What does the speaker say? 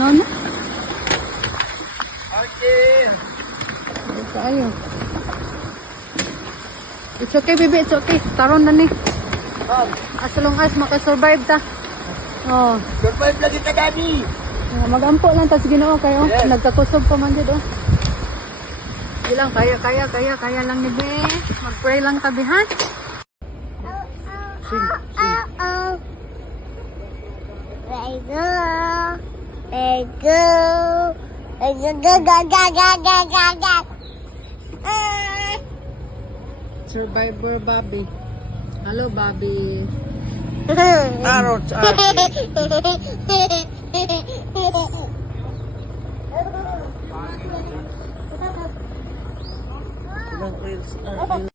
Ano na? Okay. Hindi kayo. It's okay, baby. It's okay. Taron na ni. As long as makasurvive ta. Oh. Survive lagi ka, Daddy. Magampo lang tas Ginoo kayo. Yes. Nagkakusog pa man jud oh. Ilang kaya lang ni be. Mag-pray lang tabi ha. Sing. Survivor Bobby. Hello Bobby. Carrots are Ilang reels are